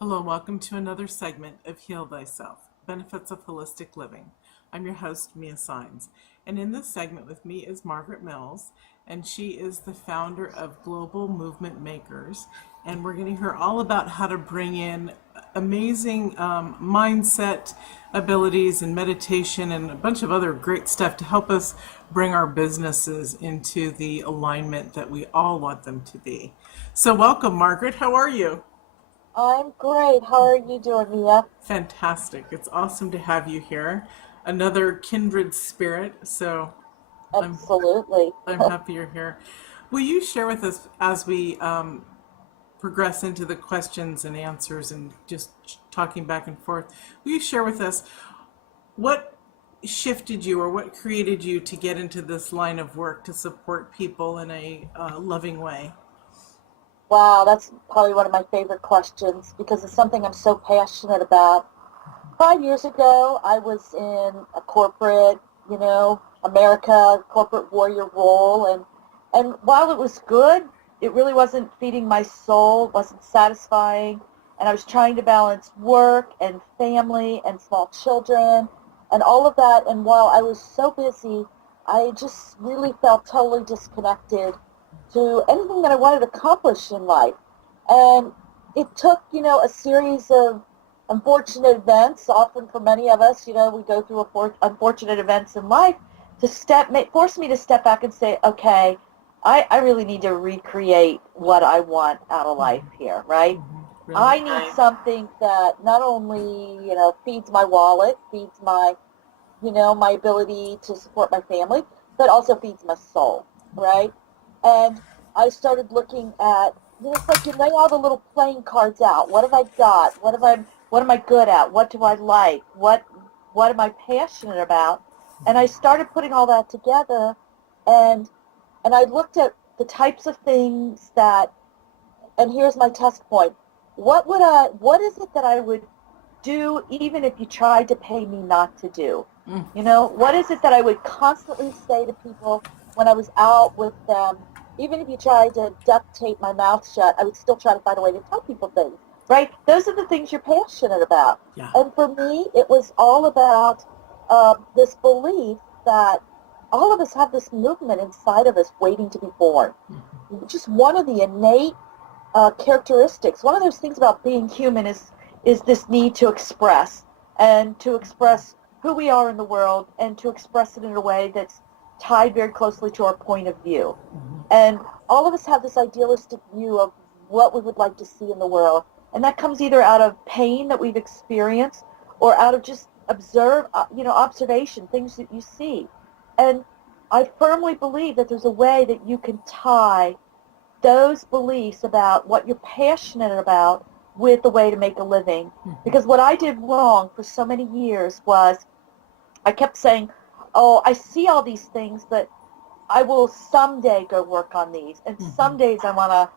Hello, welcome to another segment of Heal Thyself, Benefits of Holistic Living. I'm your host, Mia Saenz, and in this segment with me is Margaret Mills, and she is the founder of Global Movement Makers, and we're going to hear all about how to bring in amazing mindset abilities and meditation and a bunch of other great stuff to help us bring our businesses into the alignment that we all want them to be. So welcome, Margaret. How are you? I'm great. How are you doing, Mia? Fantastic. It's awesome to have you here. Another kindred spirit. So I'm Absolutely. I'm happy you're here. Will you share with us as we progress into the questions and answers and just talking back and forth? Will you share with us what shifted you or what created you to get into this line of work to support people in a loving way? Wow, that's probably one of my favorite questions because it's something I'm so passionate about. 5 years ago, I was in a corporate, America corporate warrior role, and while it was good, it really wasn't feeding my soul, wasn't satisfying, and I was trying to balance work and family and small children and all of that. And while I was so busy, I just really felt totally disconnected to anything that I wanted to accomplish in life. And it took, a series of unfortunate events, often for many of us, we go through unfortunate events in life, force me to step back and say, okay, I really need to recreate what I want out of life here, right? Right. I need something that not only, feeds my wallet, feeds my ability to support my family, but also feeds my soul, right? And I started looking at, it's like you lay all the little playing cards out. What have I got? What am I good at? What do I like? What am I passionate about? And I started putting all that together, and I looked at the types of things that, and here's my test point. What is it that I would do even if you tried to pay me not to do? What is it that I would constantly say to people when I was out with them? Even if you tried to duct tape my mouth shut, I would still try to find a way to tell people things, right? Those are the things you're passionate about. Yeah. And for me, it was all about this belief that all of us have this movement inside of us waiting to be born. Just one of the innate characteristics. One of those things about being human is this need to express and to express who we are in the world and to express it in a way that's tied very closely to our point of view. And all of us have this idealistic view of what we would like to see in the world. And that comes either out of pain that we've experienced or out of just observation, things that you see. And I firmly believe that there's a way that you can tie those beliefs about what you're passionate about with the way to make a living. Because what I did wrong for so many years was I kept saying, oh, I see all these things, but I will someday go work on these. And some days I want to,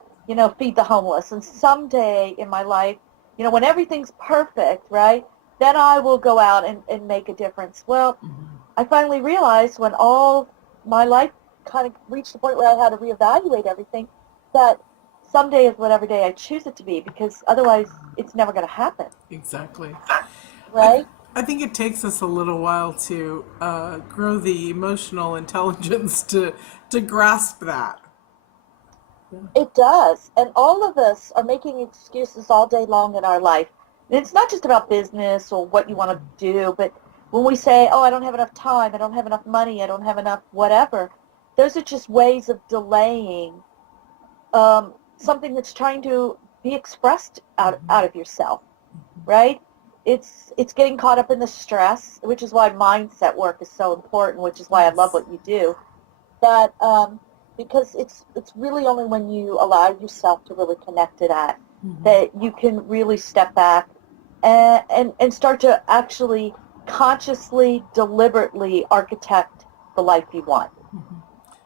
feed the homeless. And someday in my life, when everything's perfect, right, then I will go out and make a difference. Well, I finally realized when all my life kind of reached the point where I had to reevaluate everything, that someday is whatever day I choose it to be, because otherwise it's never going to happen, Exactly. I, right? I think it takes us a little while to grow the emotional intelligence to grasp that. It does. And all of us are making excuses all day long in our life. And it's not just about business or what you want to do, but when we say, oh, I don't have enough time, I don't have enough money, I don't have enough whatever, those are just ways of delaying something that's trying to be expressed out of yourself, right? It's getting caught up in the stress, which is why mindset work is so important, which is why I love Yes. what you do. That because it's really only when you allow yourself to really connect to that you can really step back and start to actually consciously, deliberately architect the life you want.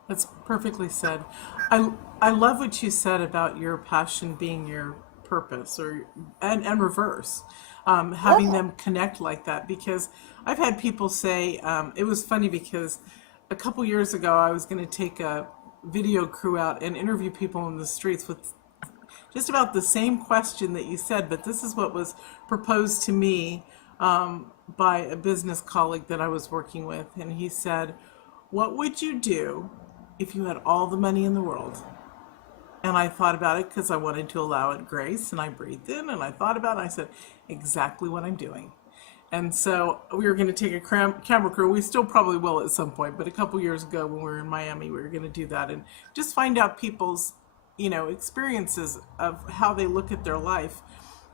That's perfectly said. I I love what you said about your passion being your purpose, or and reverse, having Yeah. them connect like that. Because I've had people say it was funny because a couple years ago I was going to take a video crew out and interview people in the streets with just about the same question that you said, but this is what was proposed to me by a business colleague that I was working with. And he said, what would you do if you had all the money in the world? And I thought about it because I wanted to allow it grace, and I breathed in and I thought about it. I said, exactly what I'm doing. And so we were going to take a camera crew. We still probably will at some point, but a couple years ago when we were in Miami, we were going to do that and just find out people's, experiences of how they look at their life.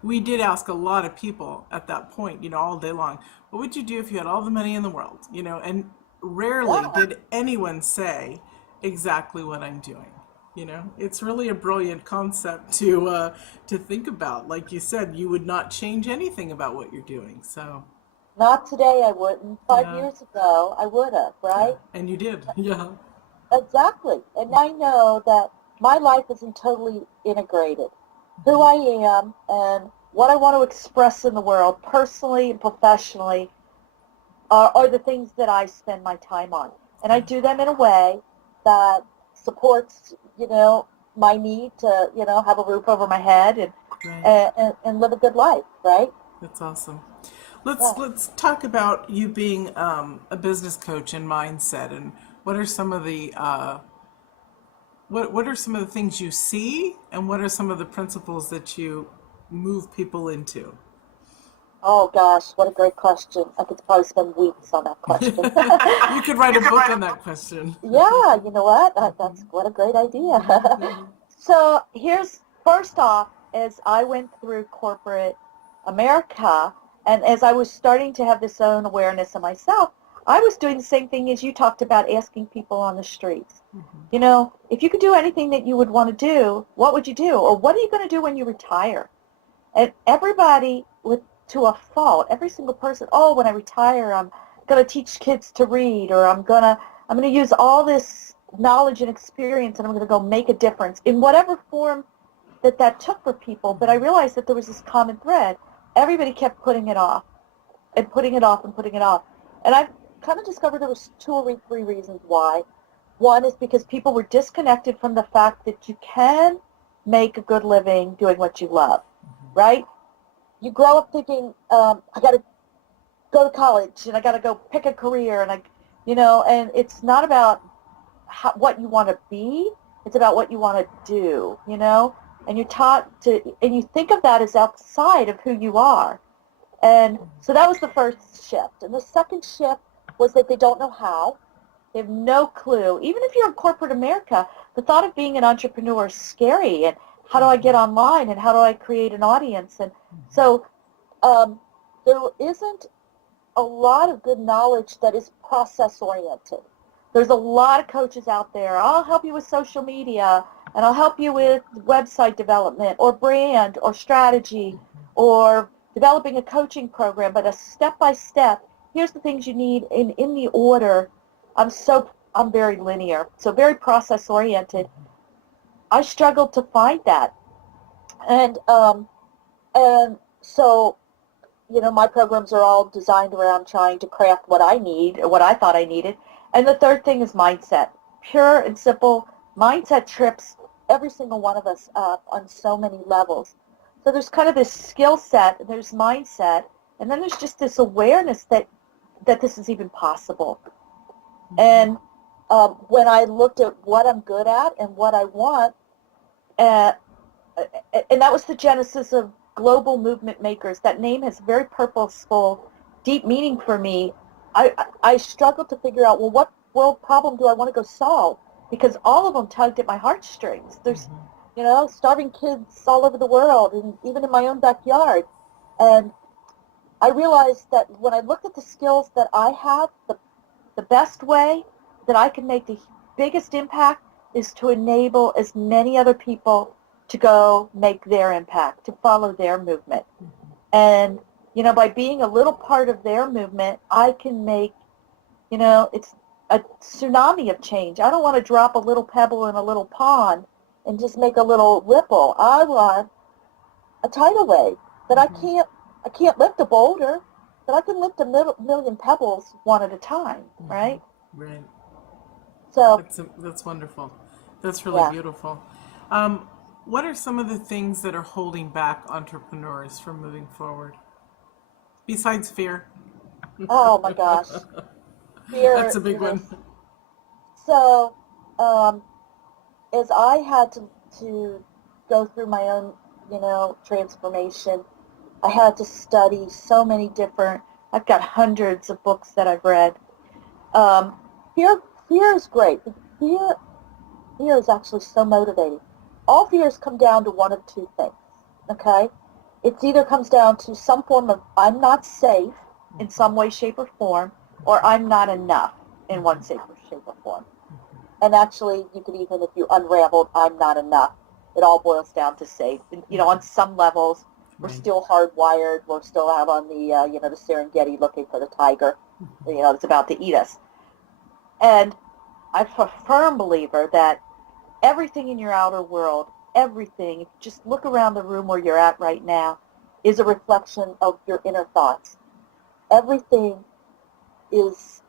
We did ask a lot of people at that point, all day long, what would you do if you had all the money in the world? And rarely did anyone say exactly what I'm doing. It's really a brilliant concept to think about. Like you said, you would not change anything about what you're doing. So Not today, I wouldn't. 5 yeah, years ago, I would have, yeah, right? and you did. Yeah. Exactly. And I know that my life isn't totally integrated. Who I am and what I want to express in the world, personally and professionally, are the things that I spend my time on. And I do them in a way that supports, my need to, have a roof over my head and, Right. and live a good life, right? That's awesome. Let's Yeah. let's talk about you being a business coach and mindset, and what are some of the what are some of the things you see, and what are some of the principles that you move people into? Oh gosh, what a great question. I could probably spend weeks on that question. You could write a book on that question. Yeah, you know what? That's what a great idea. So here's first off, as I went through corporate America, and as I was starting to have this own awareness of myself, I was doing the same thing as you talked about, asking people on the streets. If you could do anything that you would want to do, what would you do? Or what are you going to do when you retire? And everybody, with to a fault, every single person, oh, when I retire, I'm going to teach kids to read, or I'm going to use all this knowledge and experience, and I'm going to go make a difference in whatever form that took for people. But I realized that there was this common thread. Everybody kept putting it off and putting it off and putting it off. And I kind of discovered there was 2 or 3 reasons why. One is because people were disconnected from the fact that you can make a good living doing what you love, right? You grow up thinking, I got to go to college and I got to go pick a career, and and it's not about what you want to be. It's about what you want to do, and you're taught to, and you think of that as outside of who you are. And so that was the first shift. And the second shift was that they don't know how. They have no clue. Even if you're in corporate America, the thought of being an entrepreneur is scary. And how do I get online? And how do I create an audience? And so there isn't a lot of good knowledge that is process-oriented. There's a lot of coaches out there. I'll help you with social media, and I'll help you with website development or brand or strategy or developing a coaching program, but a step-by-step, here's the things you need in the order. I'm very linear, so very process-oriented. I struggled to find that. And so, my programs are all designed around trying to craft what I need or what I thought I needed. And the third thing is mindset. Pure and simple mindset trips every single one of us up on so many levels. So there's kind of this skill set, there's mindset, and then there's just this awareness that this is even possible. And when I looked at what I'm good at and what I want, and that was the genesis of Global Movement Makers. That name has very purposeful, deep meaning for me. I struggled to figure out, well, what world problem do I want to go solve? Because all of them tugged at my heartstrings. There's, starving kids all over the world, and even in my own backyard. And I realized that when I looked at the skills that I have, the best way that I can make the biggest impact is to enable as many other people to go make their impact, to follow their movement. And, by being a little part of their movement, I can make, it's a tsunami of change. I don't want to drop a little pebble in a little pond and just make a little ripple. I want a tidal wave that I can't lift a boulder, but I can lift a million pebbles one at a time, right? Right. So That's wonderful. That's really beautiful. what are some of the things that are holding back entrepreneurs from moving forward besides fear? Oh my gosh, That's fear, a big one. So, um, as I had to go through my own, transformation, I had to study so many different, I've got hundreds of books that I've read. Um, fear, fear is great. Fear is actually so motivating. All fears come down to one of two things, okay? It either comes down to some form of I'm not safe in some way, shape, or form, or I'm not enough in one shape, or form. And actually, you could even, if you unraveled I'm not enough, it all boils down to safe. And, on some levels, we're Right. still hardwired. We're still out on the Serengeti looking for the tiger, that's about to eat us. And I'm a firm believer that everything in your outer world, everything, just look around the room where you're at right now, is a reflection of your inner thoughts. Everything is,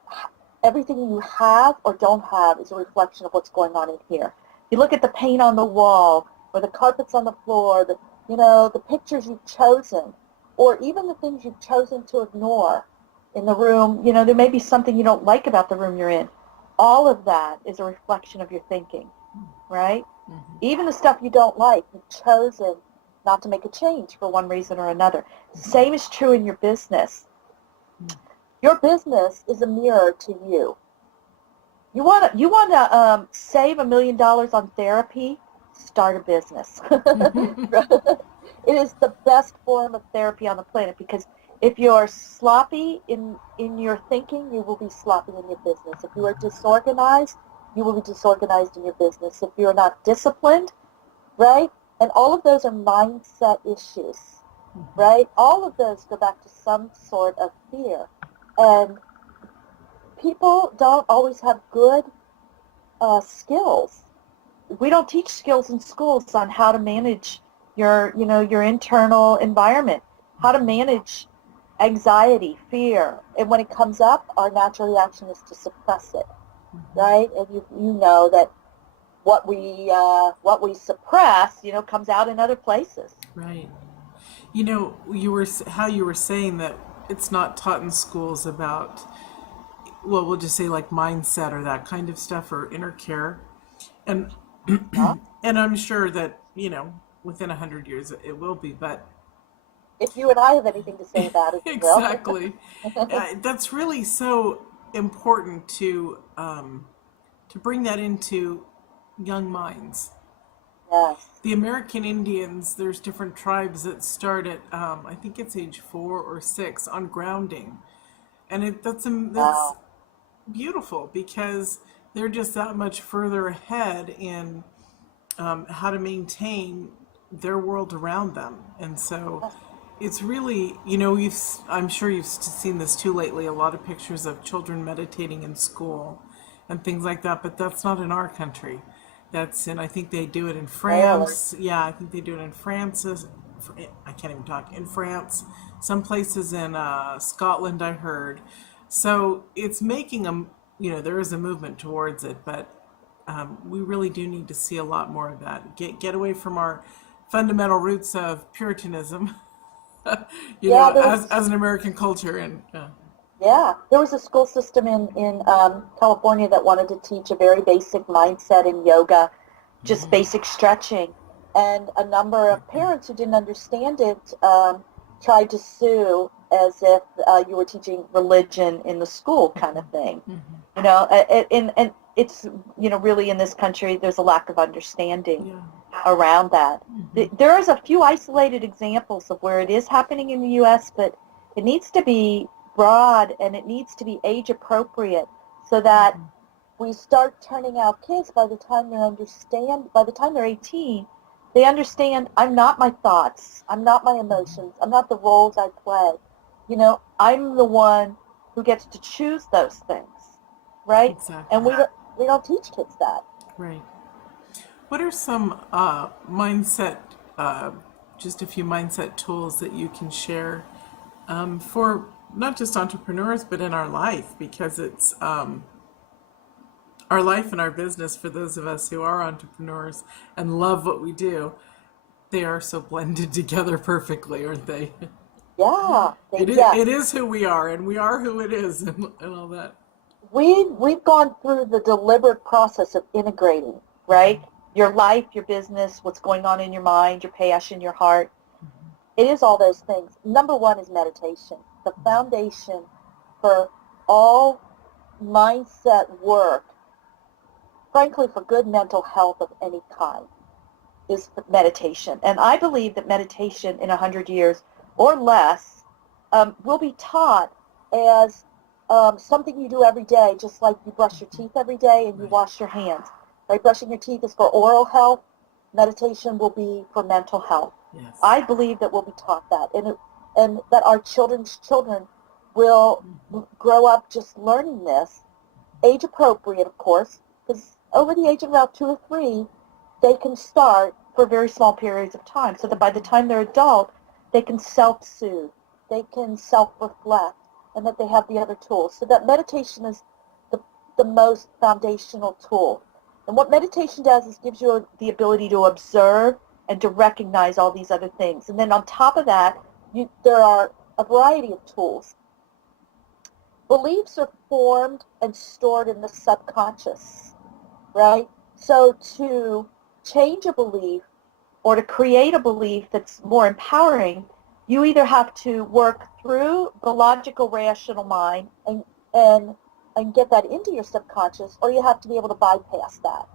everything you have or don't have is a reflection of what's going on in here. You look at the paint on the wall, or the carpets on the floor, the pictures you've chosen, or even the things you've chosen to ignore in the room. There may be something you don't like about the room you're in. All of that is a reflection of your thinking, right? Mm-hmm. Even the stuff you don't like, you've chosen not to make a change for one reason or another. Same is true in your business. Your business is a mirror to you. You want to save $1 million on therapy? Start a business. It is the best form of therapy on the planet, because if you're sloppy in your thinking, you will be sloppy in your business. If you are disorganized, you will be disorganized in your business. If you're not disciplined, right? And all of those are mindset issues, right? All of those go back to some sort of fear. And people don't always have good skills. We don't teach skills in schools on how to manage your internal environment, how to manage anxiety, fear. And when it comes up, our natural reaction is to suppress it, right? And you know that what we suppress, comes out in other places. Right. How you were saying that it's not taught in schools about, well, we'll just say like mindset or that kind of stuff, or inner care. And Huh? and I'm sure that, within 100 years it will be, but If you and I have anything to say about it, well, exactly. That's really so important to bring that into young minds. yes. The American Indians, there's different tribes that start at, I think it's age 4 or 6 on grounding, and that's Wow. beautiful because they're just that much further ahead in how to maintain their world around them, and so it's really, I'm sure you've seen this too lately. A lot of pictures of children meditating in school and things like that, but that's not in our country. That's in, I think they do it in Really? France. Yeah, I think they do it in France. I can't even talk. In France, some places in Scotland, I heard. So it's making there is a movement towards it, but we really do need to see a lot more of that. Get away from our fundamental roots of Puritanism, Yeah, as an American culture, and there was a school system in California that wanted to teach a very basic mindset in yoga, just basic stretching. And a number of parents who didn't understand it tried to sue as if you were teaching religion in the school kind of thing. And it's, really in this country, there's a lack of understanding yeah, around that. There is a few isolated examples of where it is happening in the U.S., but it needs to be broad and it needs to be age appropriate so that we start turning out kids by the time they're 18, they understand I'm not my thoughts, I'm not my emotions, I'm not the roles I play. I'm the one who gets to choose those things, right? And exactly, we don't teach kids that. right. What are some mindset, just a few mindset tools that you can share for not just entrepreneurs, but in our life, because it's our life and our business for those of us who are entrepreneurs and love what we do. They are so blended together perfectly, aren't they? Yeah, It yes. is who we are, and we are who it is, and all that. We've gone through the deliberate process of integrating, right? Your life, your business, what's going on in your mind, your passion, your heart. It is all those things. Number one is meditation. The foundation for all mindset work, frankly, for good mental health of any kind, is meditation. And I believe that meditation in 100 years or less will be taught as something you do every day, just like you brush your teeth every day and you Right. wash your hands. Right? Brushing your teeth is for oral health. Meditation will be for mental health. Yes. I believe that we'll be taught that, and that our children's children will grow up just learning this, age appropriate, of course, because over the age of about 2 or 3, they can start for very small periods of time, so that by the time they're adult, they can self-soothe, they can self-reflect, and that they have the other tools. So that meditation is the, the most foundational tool. And what meditation does is gives you the ability to observe and to recognize all these other things. And then on top of that, there are a variety of tools. Beliefs are formed and stored in the subconscious, right? So to change a belief or to create a belief that's more empowering, you either have to work through the logical, rational mind and and get that into your subconscious, or you have to be able to bypass that,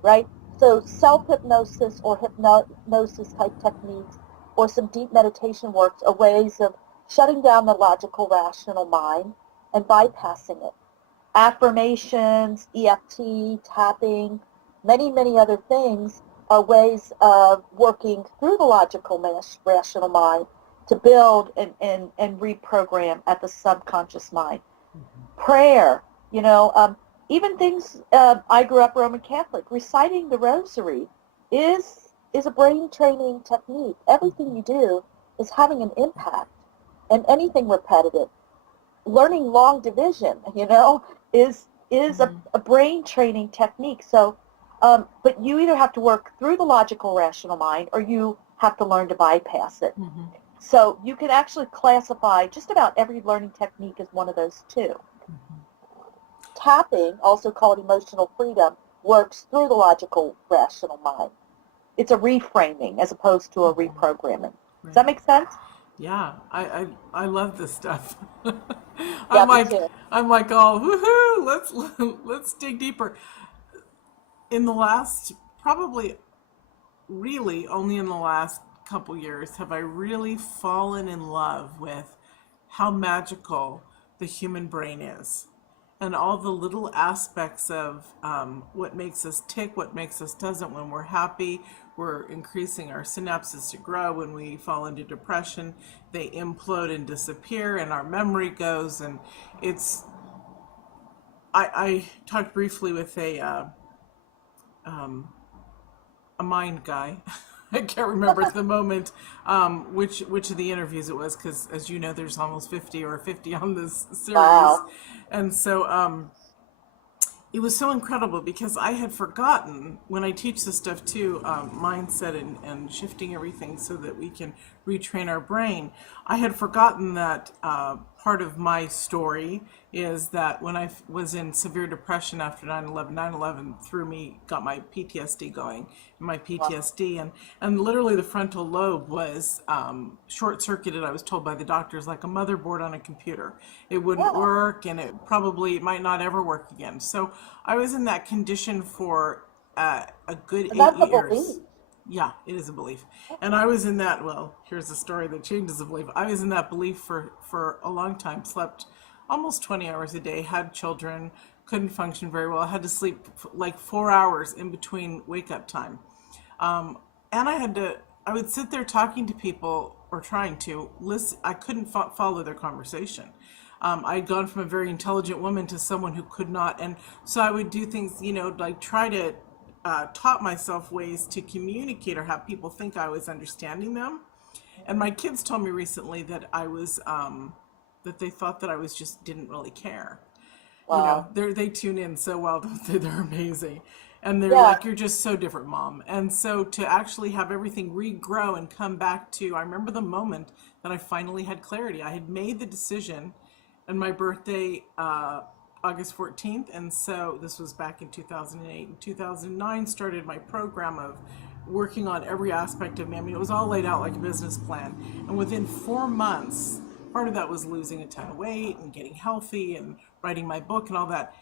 right? So self-hypnosis or hypnosis type techniques or some deep meditation works are ways of shutting down the logical, rational mind and bypassing it. Affirmations, EFT, tapping, many, many other things are ways of working through the logical, rational mind to build and reprogram at the subconscious mind. Prayer, even things, I grew up Roman Catholic. Reciting the rosary is a brain training technique. Everything you do is having an impact, and anything repetitive. Learning long division, is a brain training technique. So, but you either have to work through the logical, rational mind, or you have to learn to bypass it. Mm-hmm. So you can actually classify just about every learning technique as one of those two. Tapping, also called emotional freedom, works through the logical, rational mind. It's a reframing as opposed to a reprogramming. Does that Right. make sense? Yeah, I love this stuff. Yeah, I'm me like too. I'm like all woohoo. Let's dig deeper. In the last probably really only in the last couple years have I really fallen in love with how magical the human brain is and all the little aspects of what makes us tick, what makes us doesn't. When we're happy, we're increasing our synapses to grow. When we fall into depression, they implode and disappear, and our memory goes. And it's I talked briefly with a mind guy. I can't remember at the moment which of the interviews it was, because as you know, there's almost 50 on this series, Wow. and so it was so incredible because I had forgotten when I teach this stuff too, mindset and shifting everything so that we can retrain our brain. I had forgotten that part of my story is that when I was in severe depression after 9/11 threw me, got my PTSD going, my Wow. PTSD, and literally the frontal lobe was short circuited. I was told by the doctors, like a motherboard on a computer. It wouldn't Yeah. work, and it might not ever work again. So I was in that condition for a good And eight that's a years. belief. Yeah, it is a belief. And I was in that, well, here's a story that changes a belief. I was in that belief for a long time, slept almost 20 hours a day, had children, couldn't function very well, had to sleep like 4 hours in between wake up time. And I would sit there talking to people or trying to listen. I couldn't follow their conversation. I had gone from a very intelligent woman to someone who could not. And so I would do things, like try to taught myself ways to communicate or have people think I was understanding them. And my kids told me recently that that they thought that I was just didn't really care. Wow. They tune in so well, don't they? They're amazing. And they're Yeah. like, you're just so different, Mom. And so to actually have everything regrow and come back to, I remember the moment that I finally had clarity. I had made the decision, and my birthday, August 14th. And so this was back in 2008. In 2009, started my program of working on every aspect of me. I mean, it was all laid out like a business plan. And within 4 months, part of that was losing a ton of weight and getting healthy and writing my book and all that.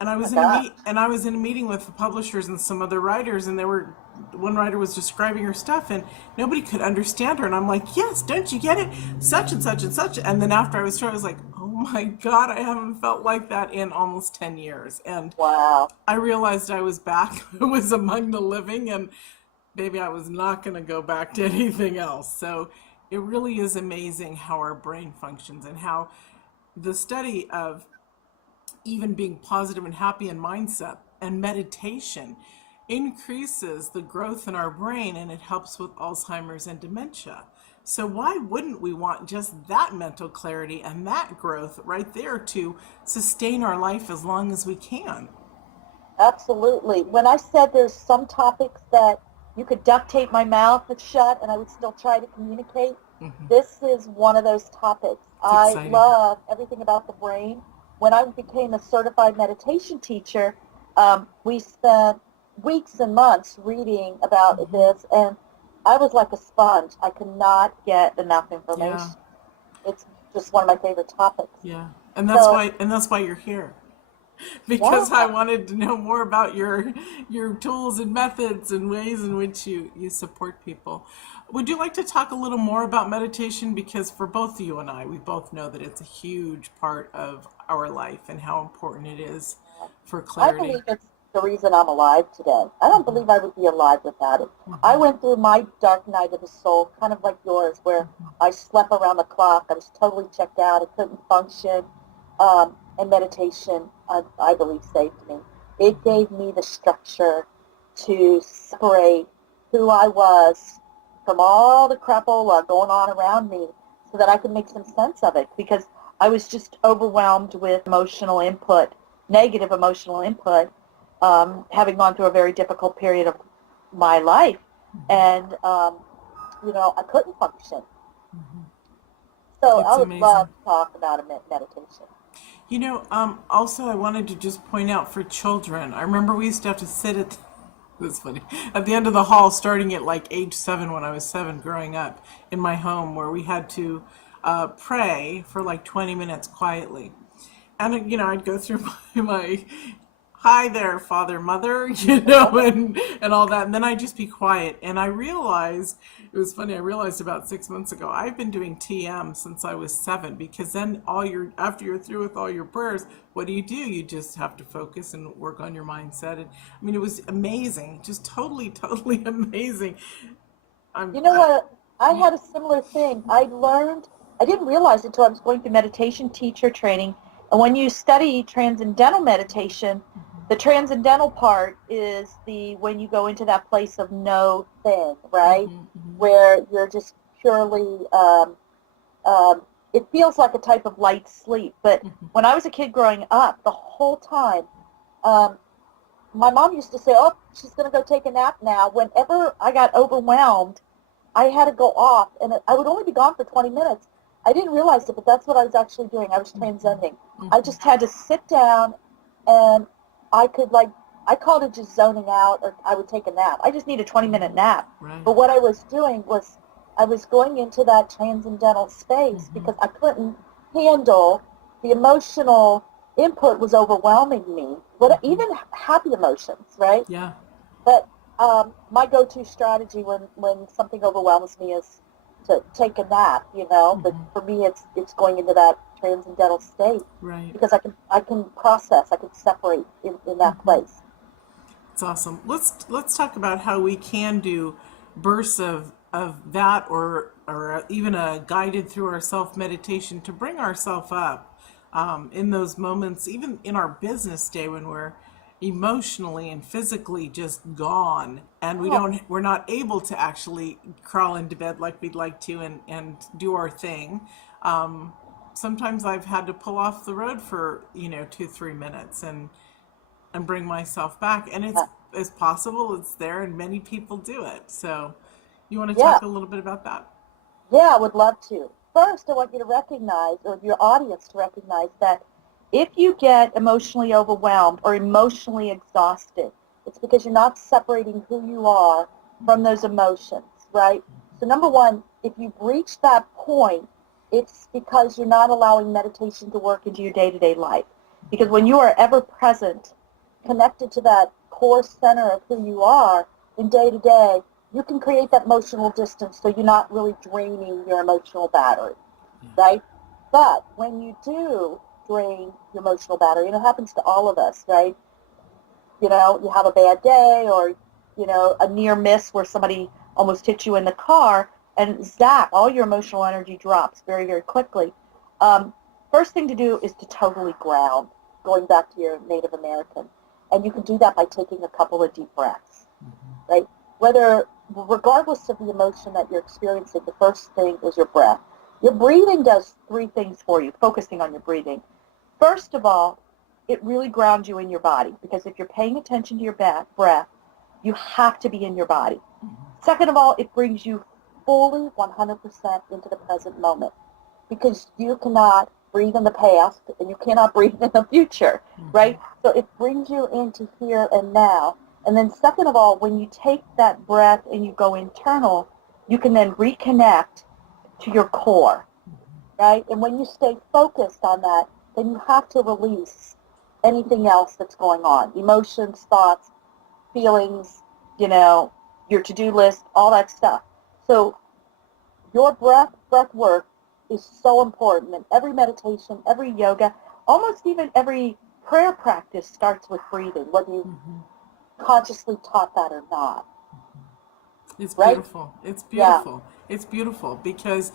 And I Oh my was in a God. meet and I was in a meeting with the publishers and some other writers, and they were one writer was describing her stuff and nobody could understand her, and I'm like, yes, don't you get it, such and such and such. And then after I was through, I was like, oh my God, I haven't felt like that in almost 10 years. And Wow. I realized I was back. I was among the living, and maybe I was not going to go back to anything else. So it really is amazing how our brain functions, and how the study of even being positive and happy in mindset and meditation increases the growth in our brain, and it helps with Alzheimer's and dementia. So why wouldn't we want just that mental clarity and that growth right there to sustain our life as long as we can? Absolutely. When I said there's some topics that you could duct tape my mouth shut and I would still try to communicate, this is one of those topics. It's I exciting. love everything about the brain. When I became a certified meditation teacher, we spent weeks and months reading about this, and I was like a sponge. I could not get enough Yeah, information. It's just one of my favorite topics. yeah. And that's why you're here. Yeah. Because I wanted to know more about your tools and methods and ways in which you support people. Would you like to talk a little more about meditation? Because for both you and I, we both know that it's a huge part of our life and how important it is for I clarity. believe it's the reason I'm alive today. I don't believe I would be alive without it. I went through my dark night of the soul, kind of like yours, where I slept around the clock. I was totally checked out. I couldn't function. And meditation, I believe, saved me. It gave me the structure to separate who I was from all the crapola going on around me so that I could make some sense of it, because I was just overwhelmed with emotional input, negative emotional input, having gone through a very difficult period of my life. And, I couldn't function. So I It's would love amazing. to talk about a meditation. Also, I wanted to just point out for children, I remember we used to have to sit at, that's funny, at the end of the hall starting at like age 7 when I was 7 growing up in my home, where we had to pray for like 20 minutes quietly. And, I'd go through my hi there, father, mother, and all that. And then I'd just be quiet. And I realized, it was funny, I realized about 6 months ago, I've been doing TM since I was 7, because then after you're through with all your prayers, what do? You just have to focus and work on your mindset. And I mean, it was amazing, just totally, totally amazing. I'm, You know I, what? I had a similar thing. I didn't realize it until I was going through meditation teacher training. And when you study transcendental meditation, the transcendental part is when you go into that place of no thing, right? Where you're just purely, it feels like a type of light sleep. But when I was a kid growing up, the whole time, um, my mom used to say, oh, she's going to go take a nap now. Whenever I got overwhelmed, I had to go off, and I would only be gone for 20 minutes. I didn't realize it, but that's what I was actually doing. I was transcending. I just had to sit down, and I could, I called it just zoning out, or I would take a nap. I just need a 20-minute nap. right. But what I was doing was I was going into that transcendental space because I couldn't handle the emotional input was overwhelming me. Even happy emotions, right? Yeah. But my go-to strategy when something overwhelms me is to take a nap, But for me, it's going into that transcendental state Right. because I can process, I can separate in that place. It's awesome. Let's talk about how we can do bursts of that, or even a guided through our self meditation to bring ourselves up in those moments, even in our business day when we're emotionally and physically just gone, and Oh, we're not able to actually crawl into bed like we'd like to and do our thing. Sometimes I've had to pull off the road for 2-3 minutes and bring myself back. And it's uh, as possible. It's there, and many people do it. So, you want to Yeah. talk a little bit about that? Yeah, I would love to. First, I want you to recognize, or your audience to recognize, that if you get emotionally overwhelmed or emotionally exhausted, it's because you're not separating who you are from those emotions, right? So number one, if you've reached that point, it's because you're not allowing meditation to work into your day-to-day life. Because when you are ever present, connected to that core center of who you are in day-to-day, you can create that emotional distance so you're not really draining your emotional battery, right? But when you do drain your emotional battery, and it happens to all of us, right? You know, you have a bad day or, you know, a near miss where somebody almost hit you in the car, and zap, all your emotional energy drops very, very quickly. Um, First thing to do is to totally ground, going back to your Native American. And you can do that by taking a couple of deep breaths, right? Regardless of the emotion that you're experiencing, the first thing is your breath. Your breathing does three things for you, focusing on your breathing. First of all, it really grounds you in your body, because if you're paying attention to your breath, you have to be in your body. Second of all, it brings you fully 100% into the present moment, because you cannot breathe in the past and you cannot breathe in the future, right? So it brings you into here and now. And then second of all, when you take that breath and you go internal, you can then reconnect to your core, right? And when you stay focused on that, then you have to release anything else that's going on, emotions, thoughts, feelings, you know, your to-do list, all that stuff. So your breath work is so important. And every meditation, every yoga, almost even every prayer practice starts with breathing, whether you consciously taught that or not. It's Right? beautiful. It's Yeah. beautiful. It's beautiful because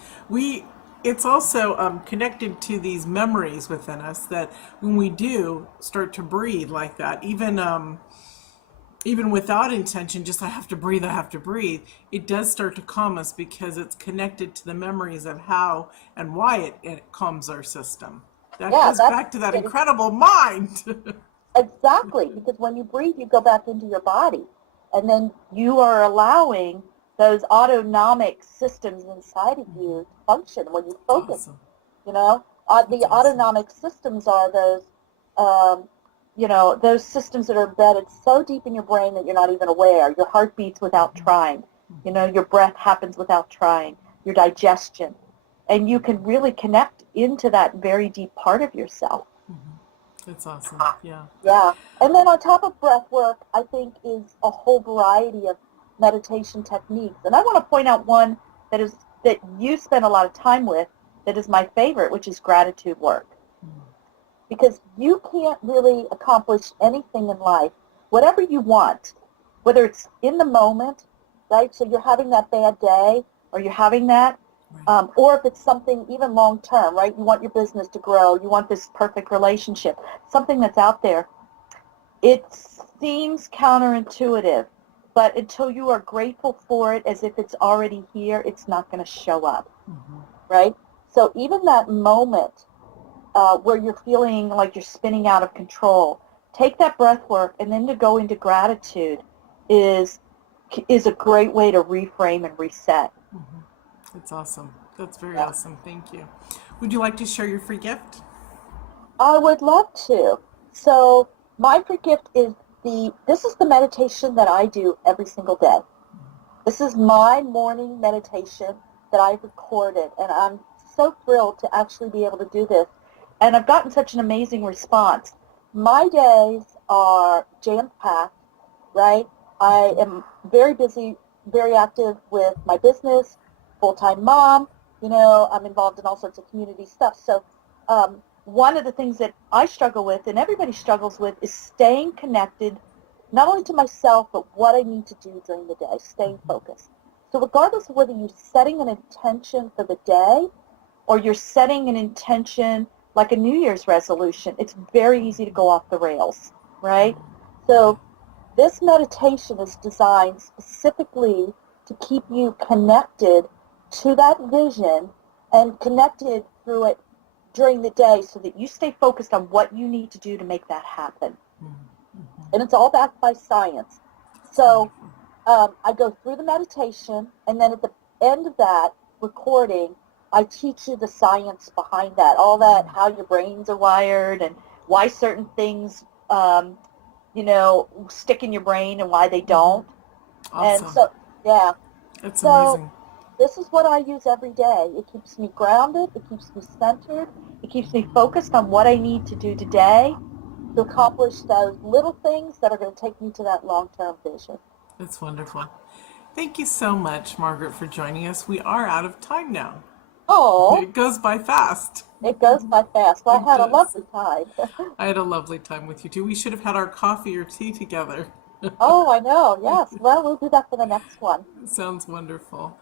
it's also connected to these memories within us that when we do start to breathe like that, even without intention, just I have to breathe, it does start to calm us because it's connected to the memories of how and why it calms our system. That Yeah, goes that's back to that it. incredible mind. Exactly, because when you breathe, you go back into your body, and then you are allowing those autonomic systems inside of you to function when you It's focus. awesome. You know, the It's awesome. autonomic systems are those, um, you know, those systems that are embedded so deep in your brain that you're not even aware. Your heart beats without trying. You know, your breath happens without trying. Your digestion, and you can really connect into that very deep part of yourself. It's awesome. Yeah. Yeah. And then on top of breath work, I think is a whole variety of meditation techniques. And I want to point out one that you spend a lot of time with that is my favorite, which is gratitude work. Because you can't really accomplish anything in life, whatever you want, whether it's in the moment, right? So you're having that bad day or you're having that, Right. or if it's something even long term, right? You want your business to grow, you want this perfect relationship, something that's out there. It seems counterintuitive, but until you are grateful for it as if it's already here, it's not going to show up, right? So even that moment where you're feeling like you're spinning out of control, take that breath work, and then to go into gratitude is a great way to reframe and reset. It's awesome. That's very Yeah. awesome. Thank you. Would you like to share your free gift? I would love to. So my free gift is this is the meditation that I do every single day. This is my morning meditation that I've recorded, and I'm so thrilled to actually be able to do this. And I've gotten such an amazing response. My days are jam-packed, right? I am very busy, very active with my business, full-time mom. You know, I'm involved in all sorts of community stuff. So one of the things that I struggle with, and everybody struggles with, is staying connected not only to myself, but what I need to do during the day, staying focused. So regardless of whether you're setting an intention for the day or you're setting an intention like a New Year's resolution, it's very easy to go off the rails, right? So this meditation is designed specifically to keep you connected to that vision and connected through it during the day so that you stay focused on what you need to do to make that happen. And it's all backed by science. So I go through the meditation, and then at the end of that recording, I teach you the science behind that, all that, how your brains are wired and why certain things, stick in your brain and why they don't. And Awesome. so, yeah. It's So amazing. this is what I use every day. It keeps me grounded. It keeps me centered. It keeps me focused on what I need to do today to accomplish those little things that are going to take me to that long-term vision. It's wonderful. Thank you so much, Margaret, for joining us. We are out of time now. Oh, It goes by fast. it goes by fast. Well, I It had a does. lovely time. I had a lovely time with you too. We should have had our coffee or tea together. Oh, I know. Yes. Well, we'll do that for the next one. Sounds wonderful.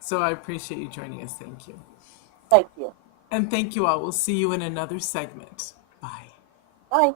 So I appreciate you joining us. Thank you. Thank you. And thank you all. We'll see you in another segment. Bye. Bye.